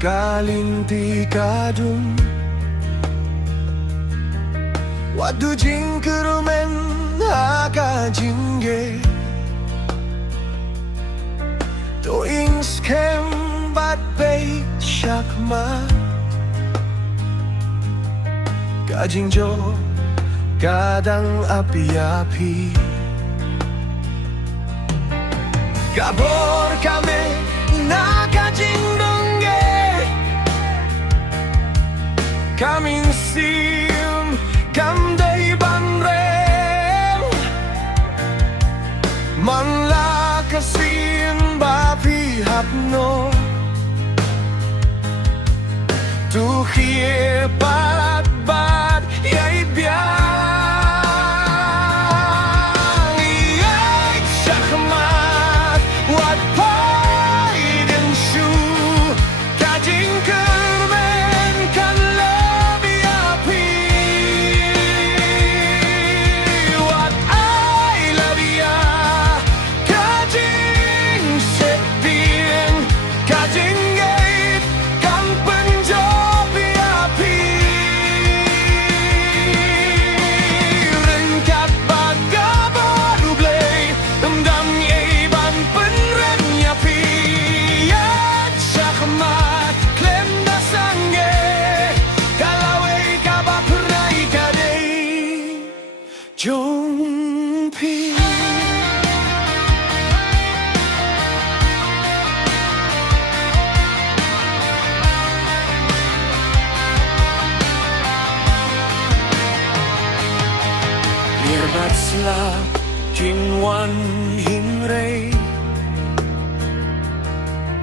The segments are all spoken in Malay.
Kalinti kadung Wadu jingkerumen haka jingge To inskem bat bay shakma Kajingjo kadang api-api Kabor kami na kajingdongge Kaming sim kamday banrem Manla kasin bapi hapno Tuhie bat bat yait biang Yait shakmat wat pai den shu Kajing kermen kan lebih api Wat ai lebih ya Kajing setien Kajing gate kan penjobi api Rengkat baga baru blay Dendam ban penren nyapi Yat syakmat klem dasangge Kalawai kabak rai kadei Jompi Irbatsla Kingwan Hingrei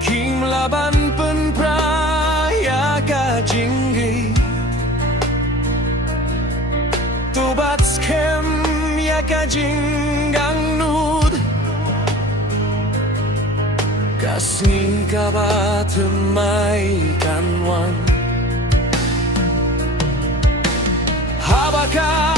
King laban pen praya kajinggi Tubat skem ya kajinggang nud Kasni kabat mai kanwan Habaka